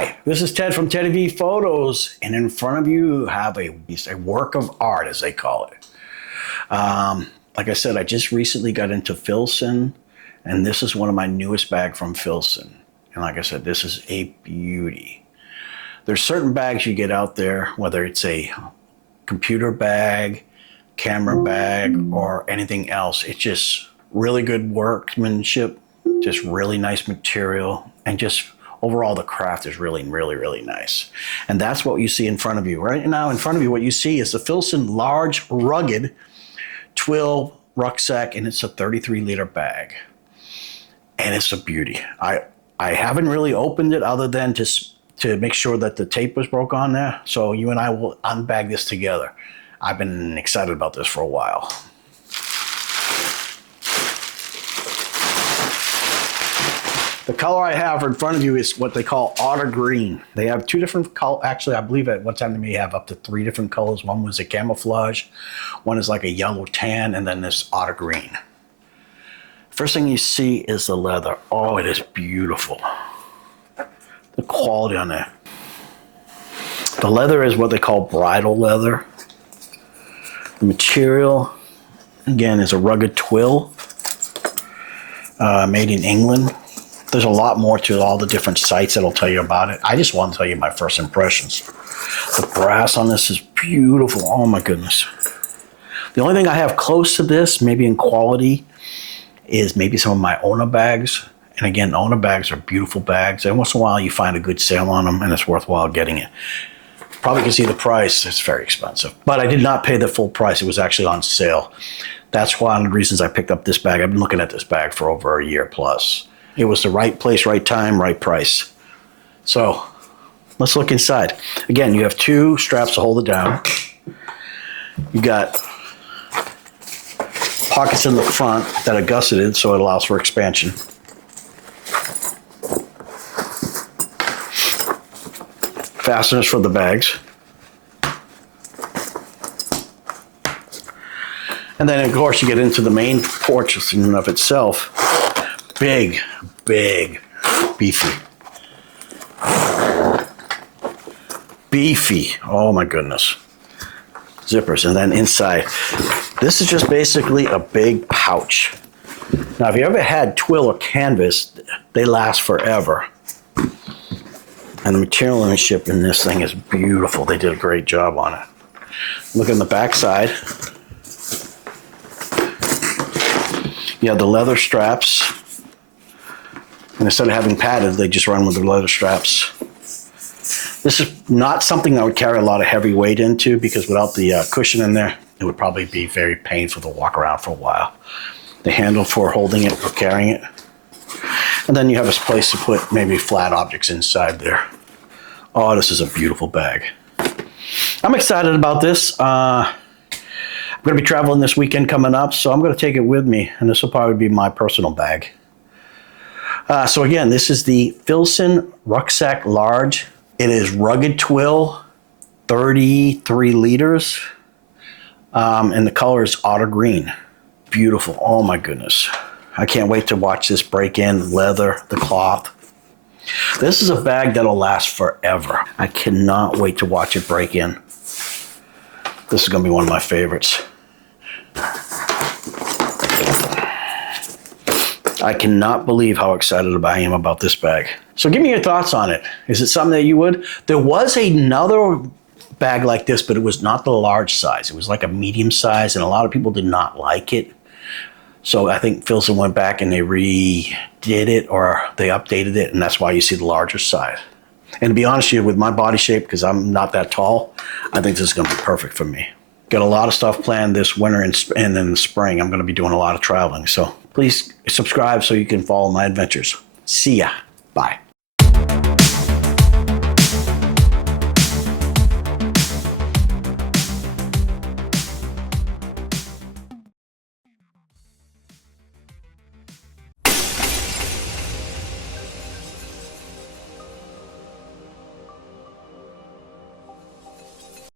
Hi, this is Ted from Teddy V Photos, and in front of you have a work of art, as they call it. Like I said, I just recently got into Filson, and this is one of my newest bags from Filson. And like I said, this is a beauty. There's certain bags you get out there, whether it's a computer bag, camera bag, or anything else. It's just really good workmanship, just really nice material, and just overall the craft is really nice. And that's what you see in front of you. Right now in front of you, what you see is the Filson Large Rugged Twill Rucksack, and it's a 33-liter bag. And it's a beauty. I haven't really opened it other than to make sure that the tape was broke on there. So you and I will unbag this together. I've been excited about this for a while. The color I have in front of you is what they call otter green. They have two different colors. Actually, I believe at one time they may have up to 3 different colors. One was a camouflage, one is like a yellow tan, and then this otter green. First thing you see is the leather. Oh, it is beautiful. The quality on it. The leather is what they call bridal leather. The material, again, is a rugged twill, made in England. There's a lot more to all the different sites that'll tell you about it. I just want to tell you my first impressions. The brass on this is beautiful. Oh my goodness. The only thing I have close to this, maybe in quality, is maybe some of my Ona bags. And again, Ona bags are beautiful bags. And once in a while you find a good sale on them and it's worthwhile getting it. Probably can see the price, it's very expensive. But I did not pay the full price, it was actually on sale. That's one of the reasons I picked up this bag. I've been looking at this bag for over a year plus. It was the right place, right time, right price. So let's look inside. Again, you have 2 straps to hold it down. You got pockets in the front that are gusseted, so it allows for expansion. Fasteners for the bags. And then, of course, you get into the main porch in and of itself. Big, beefy. Beefy, oh my goodness. Zippers, and then inside. This is just basically a big pouch. Now, if you ever had twill or canvas, they last forever. And the materialmanship in this thing is beautiful. They did a great job on it. Look on the back side. You have the leather straps. And instead of having padded, they just run with the leather straps. This is not something I would carry a lot of heavy weight into, because without the cushion in there, it would probably be very painful to walk around for a while. The handle for holding it or carrying it. And then you have a place to put maybe flat objects inside there. Oh, this is a beautiful bag. I'm excited about this. I'm going to be traveling this weekend coming up, so I'm going to take it with me, and this will probably be my personal bag. So again, this is the Filson Rucksack Large. It is rugged twill, 33 liters, and the color is otter green. Beautiful, oh my goodness. I can't wait to watch this break in, leather, the cloth. This is a bag that'll last forever. I cannot wait to watch it break in. This is gonna be one of my favorites. I cannot believe how excited I am about this bag. So give me your thoughts on it. Is it something that you would? There was another bag like this, but it was not the large size. It was like a medium size, and a lot of people did not like it. So I think Filson went back and they redid it, or they updated it, and that's why you see the larger size. And to be honest with you, with my body shape, because I'm not that tall, I think this is gonna be perfect for me. Got a lot of stuff planned this winter and then in the spring. I'm gonna be doing a lot of traveling. So please subscribe so you can follow my adventures. See ya. Bye.